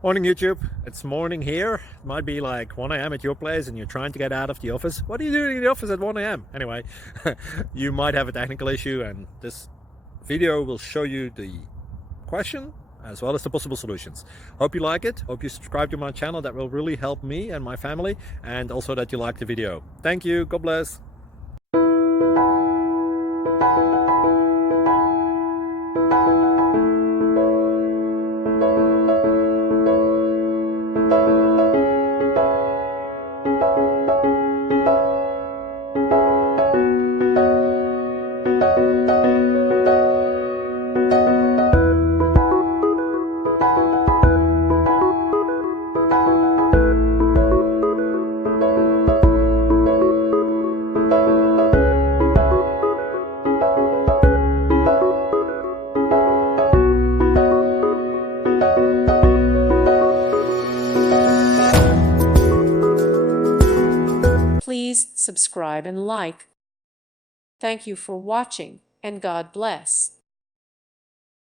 Morning YouTube, it's morning here. It might be like 1 a.m. at your place and you're trying to get out of the office. What are you doing in the office at 1 a.m.? Anyway, you might have a technical issue and this video will show you the question as well as the possible solutions. Hope you like it, hope you subscribe to my channel. That will really help me and my family, and also that you like the video. Thank you, God bless. Please subscribe and like. Thank you for watching, and God bless.